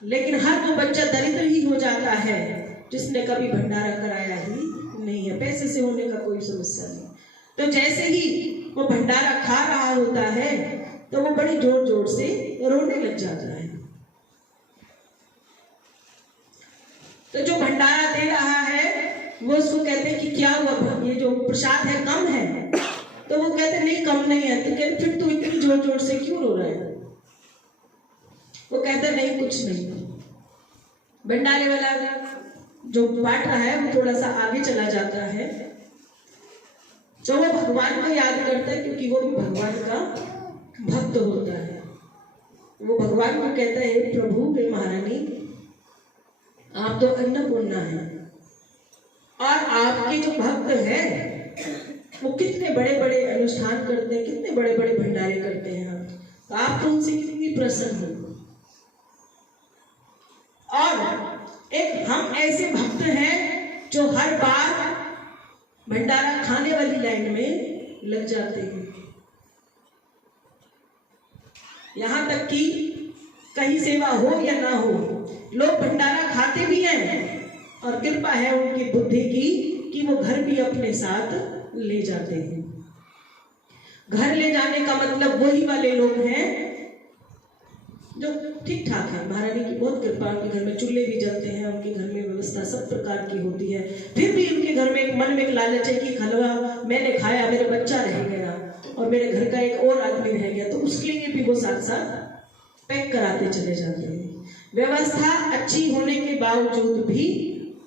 लेकिन हर वो बच्चा दरिद्र ही हो जाता है जिसने कभी भंडारा कराया ही नहीं है। पैसे से होने का कोई समस्या नहीं। तो जैसे ही वो भंडारा खा रहा होता है तो वो बड़ी जोर जोर से रोने लग जाता है। तो जो भंडारा दे रहा है वो उसको कहते हैं कि क्या हुआ, ये जो प्रसाद है कम है? तो वो कहते नहीं कम नहीं है। तो कहते फिर तू इतनी जोर जोर से क्यों रो रहा है? वो कहते नहीं कुछ नहीं। भंडारे वाला जो बांट रहा है वो थोड़ा सा आगे चला जाता है, तो वो भगवान को याद करता है क्योंकि वो भी भगवान का भक्त होता है। वो भगवान को कहता है प्रभु हे महारानी, आप तो अन्नपूर्णा है और आपके जो भक्त हैं वो कितने बड़े बड़े अनुष्ठान करते हैं, कितने बड़े बड़े भंडारे करते हैं, तो आप तो उनसे कितनी प्रसन्न हो। और एक हम ऐसे भक्त हैं जो हर बार भंडारा खाने वाली लाइन में लग जाते हैं। यहां तक कि कहीं सेवा हो या ना हो, लोग भंडारा खाते भी हैं और कृपा है उनकी बुद्धि की कि वो घर भी अपने साथ ले जाते हैं। घर ले जाने का मतलब वही वाले लोग हैं जो ठीक ठाक है। महारानी की बहुत कृपा, उनके घर में चूल्हे भी जलते हैं, उनके घर में व्यवस्था सब प्रकार की होती है। फिर भी उनके घर में एक मन में एक लालच है कि हलवा मैंने खाया, मेरा बच्चा रह गया और मेरे घर का एक और आदमी रह गया, तो उसके लिए भी वो साथ साथ पैक कराते चले जाते हैं। व्यवस्था अच्छी होने के बावजूद भी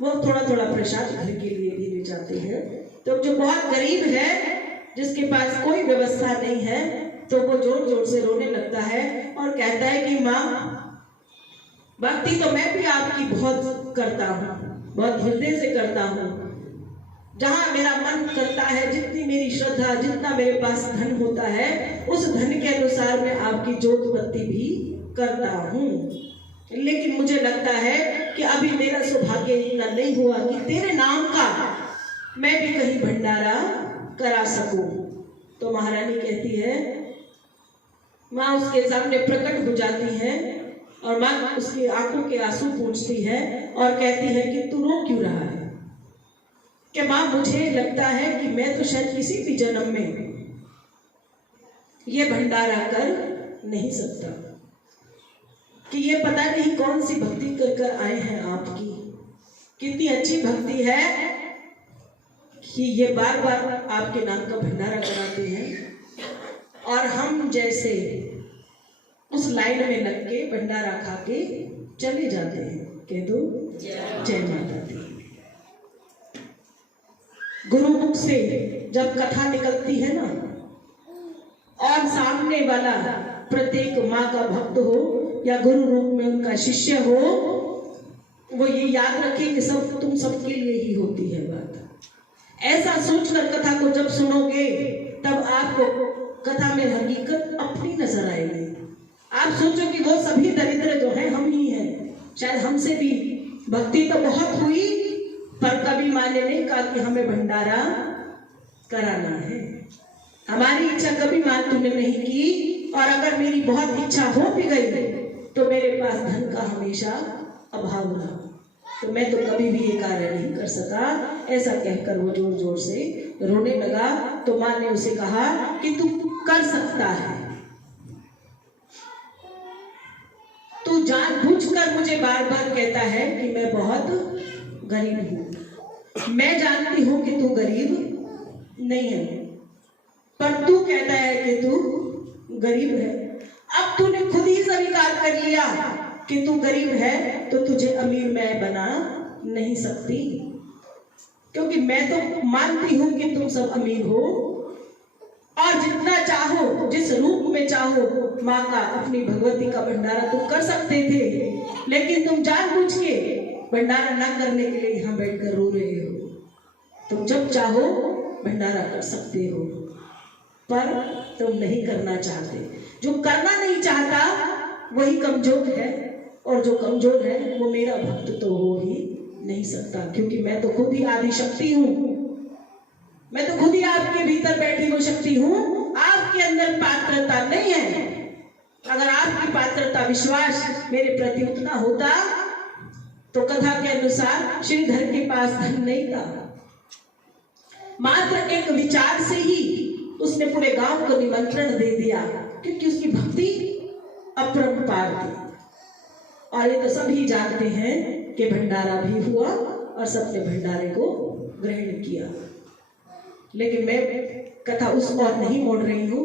वो थोड़ा थोड़ा प्रसाद घर के लिए भी ले जाते हैं। तो जो बहुत गरीब है, जिसके पास कोई व्यवस्था नहीं है, तो वो जोर जोर से रोने लगता है और कहता है कि माँ, भक्ति तो मैं भी आपकी बहुत करता हूँ, बहुत हृदय से करता हूँ। जहाँ मेरा मन करता है, जितनी मेरी श्रद्धा, जितना मेरे पास धन होता है, उस धन के अनुसार मैं आपकी जोत बत्ती भी करता हूँ। लेकिन मुझे लगता है कि अभी मेरा सौभाग्य इतना नहीं हुआ कि तेरे नाम का मैं भी कहीं भंडारा करा सकूं। तो महारानी कहती है, माँ उसके सामने प्रकट हो जाती है और माँ उसकी आंखों के आंसू पूछती है और कहती है कि तू रो क्यों रहा है? कि माँ मुझे लगता है कि मैं तो शायद किसी भी जन्म में ये भंडारा कर नहीं सकता, कि ये पता नहीं कौन सी भक्ति कर कर आए हैं आपकी, कितनी अच्छी भक्ति है कि ये बार बार आपके नाम का भंडारा कराते हैं और हम जैसे उस लाइन में लग के भंडारा खा के चले जाते हैं। कह दो जय माता दी। गुरुमुख से जब कथा निकलती है ना, और सामने वाला प्रत्येक माँ का भक्त हो या गुरु रूप में उनका शिष्य हो, वो ये याद रखे कि सब तुम सबके लिए ही होती है बात। ऐसा सोचकर कथा को जब सुनोगे तब आपको कथा में हकीकत अपनी नजर आएगी। आप सोचो कि वो सभी दरिद्र जो हैं हम ही हैं। शायद हमसे भी भक्ति तो बहुत हुई, पर कभी माँ ने नहीं कहा कि हमें भंडारा कराना है। हमारी इच्छा कभी माँ तुमने नहीं की, और अगर मेरी बहुत इच्छा हो भी गई तो मेरे पास धन का हमेशा अभाव रहा, तो मैं तो कभी भी ये कार्य नहीं कर सका। ऐसा कहकर वो जोर जोर से रोने लगा। तो माँ ने उसे कहा कि तू कर सकता है, तू जानबूझकर मुझे बार बार कहता है कि मैं बहुत गरीब हूं। मैं जानती हूं कि तू गरीब नहीं है, पर तू कहता है कि तू गरीब है। अब तूने खुद ही स्वीकार कर लिया कि तू गरीब है, तो तुझे अमीर मैं बना नहीं सकती, क्योंकि मैं तो मानती हूं कि तुम सब अमीर हो और जितना चाहो, जिस रूप में चाहो माँ का, अपनी भगवती का भंडारा तुम कर सकते थे, लेकिन तुम जानबूझ के भंडारा ना करने के लिए यहाँ बैठकर रो रहे हो। तुम जब चाहो भंडारा कर सकते हो, पर तुम नहीं करना चाहते। जो करना नहीं चाहता वही कमजोर है, और जो कमजोर है वो मेरा भक्त तो हो ही नहीं सकता, क्योंकि मैं तो खुद ही आदि शक्ति हूँ। मैं तो खुद ही आपके भीतर बैठी हुई शक्ति हूँ। आपके अंदर पात्रता नहीं है, अगर आपकी पात्रता विश्वास मेरे प्रति उतना होता तो कथा के अनुसार श्रीधर के पास धन नहीं था। मात्र एक विचार से ही उसने पूरे गांव को निमंत्रण दे दिया, क्योंकि उसकी भक्ति अपरंपार थी। और ये तो सभी जानते हैं कि भंडारा भी हुआ और सबने भंडारे को ग्रहण किया। लेकिन मैं कथा उस ओर नहीं मोड़ रही हूँ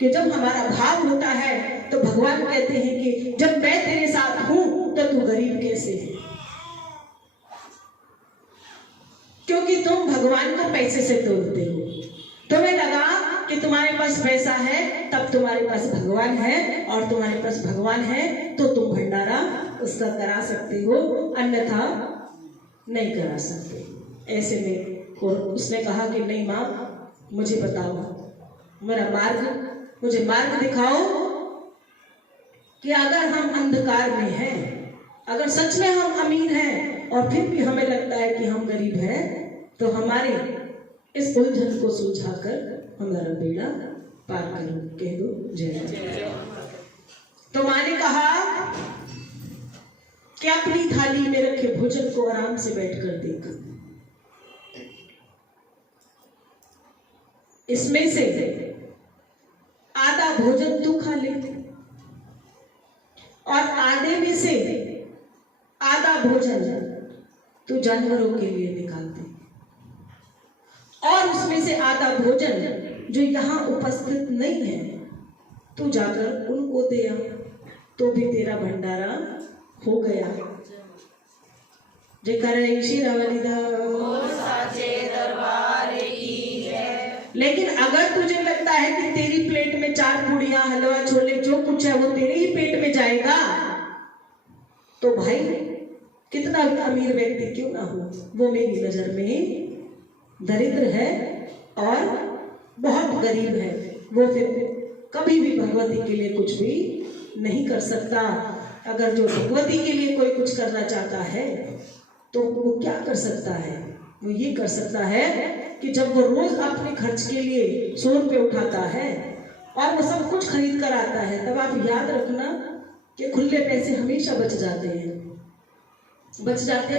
कि जब हमारा भाव होता है तो भगवान कहते हैं कि जब मैं तेरे साथ हूं तो तू गरीब कैसे है, क्योंकि तुम भगवान को पैसे से तोड़ते हो। तुम्हें लगा कि तुम्हारे पास पैसा है तब तुम्हारे पास भगवान है, और तुम्हारे पास भगवान है तो तुम भंडारा उसका करा सकते हो, अन्यथा नहीं करा सकते। ऐसे में और उसने कहा कि नहीं माँ, मुझे बताओ, मेरा मार्ग, मुझे मार्ग दिखाओ कि अगर हम अंधकार में हैं, अगर सच में हम अमीर हैं और फिर भी हमें लगता है कि हम गरीब हैं, तो हमारे इस उलझन को सुलझाकर हमारा बेड़ा पार करो। कह दो जय। तो माँ ने कहा कि अपनी थाली में रखे भोजन को आराम से बैठकर देख, इसमें से आधा भोजन तू खा ले और आधे में से आधा भोजन तू जानवरों के लिए निकाल दे, और उसमें से आधा भोजन जो यहाँ उपस्थित नहीं है तू जाकर उनको दे आ, तो भी तेरा भंडारा हो गया। जयकारा श्री लेकिन अगर तुझे लगता है कि तेरी प्लेट में 4 पूड़ियां, हलवा, छोले, जो कुछ है वो तेरे ही पेट में जाएगा, तो भाई कितना भी अमीर व्यक्ति क्यों ना हो, वो मेरी नजर में दरिद्र है और बहुत गरीब है। वो फिर कभी भी भगवती के लिए कुछ भी नहीं कर सकता। अगर जो भगवती के लिए कोई कुछ करना चाहता है तो वो क्या कर सकता है? वो ये कर सकता है कि जब वो रोज अपने खर्च के लिए 100 रुपये उठाता है और वो सब कुछ खरीद कर आता है, तब आप याद रखना कि खुले पैसे हमेशा बच जाते हैं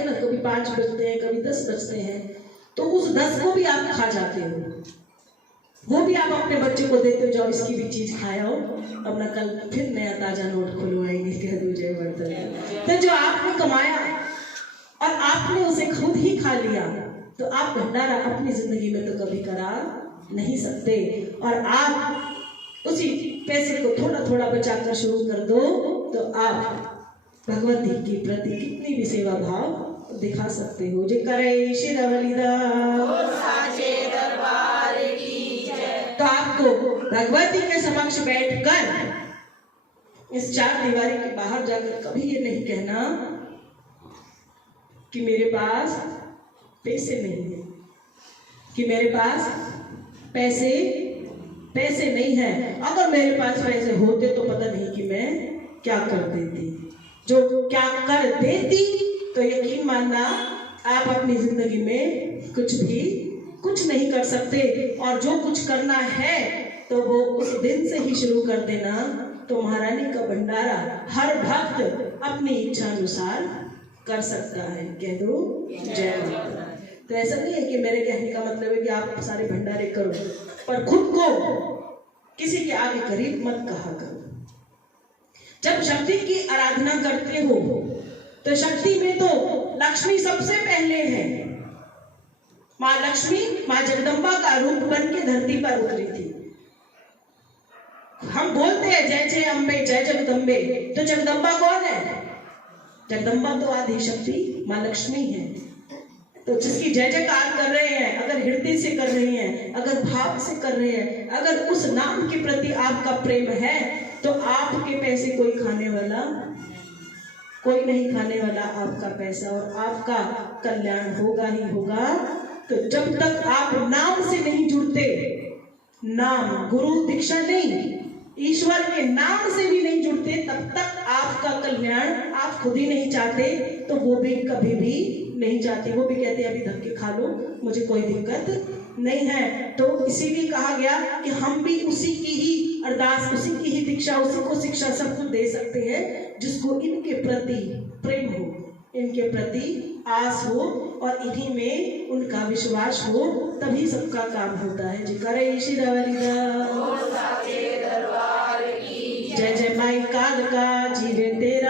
ना। कभी 5 बचते हैं, कभी 10 बचते हैं, तो उस 10 को भी आप खा जाते हो, वो भी आप अपने बच्चे को देते हो, जाओ इसकी भी चीज खाया हो, अपना कल फिर नया ताजा नोट खुलवाएंगे। कह दो जय वर्धन। तो जो आपने कमाया और आपने उसे खुद ही खा लिया, तो आप भंडारा अपनी जिंदगी में तो कभी करा नहीं सकते। और आप उसी पैसे को थोड़ा थोड़ा बचाकर शुरू कर दो, तो आप भगवती की प्रति कितनी भी सेवा भाव दिखा सकते हो। जय करे श्री तो आपको भगवती के समक्ष बैठकर इस 4 दीवारी के बाहर जाकर कभी ये नहीं कहना कि मेरे पास पैसे नहीं है, कि मेरे पास पैसे नहीं है। अगर मेरे पास पैसे होते तो पता नहीं कि मैं क्या कर देती। जो क्या कर देती तो यकीन मानना आप अपनी जिंदगी में कुछ नहीं कर सकते। और जो कुछ करना है तो वो उस दिन से ही शुरू कर देना, तो महारानी का भंडारा हर भक्त अपनी इच्छा अनुसार कर सकता है। कह दो जय माता। तो ऐसा नहीं है कि मेरे कहने का मतलब है कि आप सारे भंडारे करो, पर खुद को किसी के आगे गरीब मत कहा करो। जब शक्ति की आराधना करते हो तो शक्ति में तो लक्ष्मी सबसे पहले है। माँ लक्ष्मी, माँ जगदम्बा का रूप बन के धरती पर उतरी थी। हम बोलते हैं जय जय अम्बे, जय जगदम्बे, तो जगदम्बा कौन है? जगदम्बा तो आदि शक्ति माँ लक्ष्मी है। तो जिसकी जय जयकार कर रहे हैं, अगर हृदय से कर रहे हैं, अगर भाव से कर रहे हैं, अगर उस नाम के प्रति आपका प्रेम है, तो आपके पैसे कोई नहीं खाने वाला आपका पैसा, और आपका कल्याण होगा ही होगा। तो जब तक आप नाम से नहीं जुड़ते, नाम गुरु दीक्षा नहीं, ईश्वर के नाम से भी नहीं जुड़ते, तब तक आपका कल्याण आप खुद ही नहीं चाहते, तो वो भी कभी भी नहीं चाहते। वो भी कहते हैं अभी धक्के खा लो, मुझे कोई दिक्कत नहीं है। तो इसीलिए कहा गया कि हम भी उसी की ही अरदास, उसी की ही दीक्षा, उसी को शिक्षा सब कुछ दे सकते हैं जिसको इनके प्रति प्रेम हो, इनके प्रति आस हो और इन्हीं में उनका विश्वास हो, तभी सबका काम होता है। जी करे जय जय माई काल का जीवे तेरे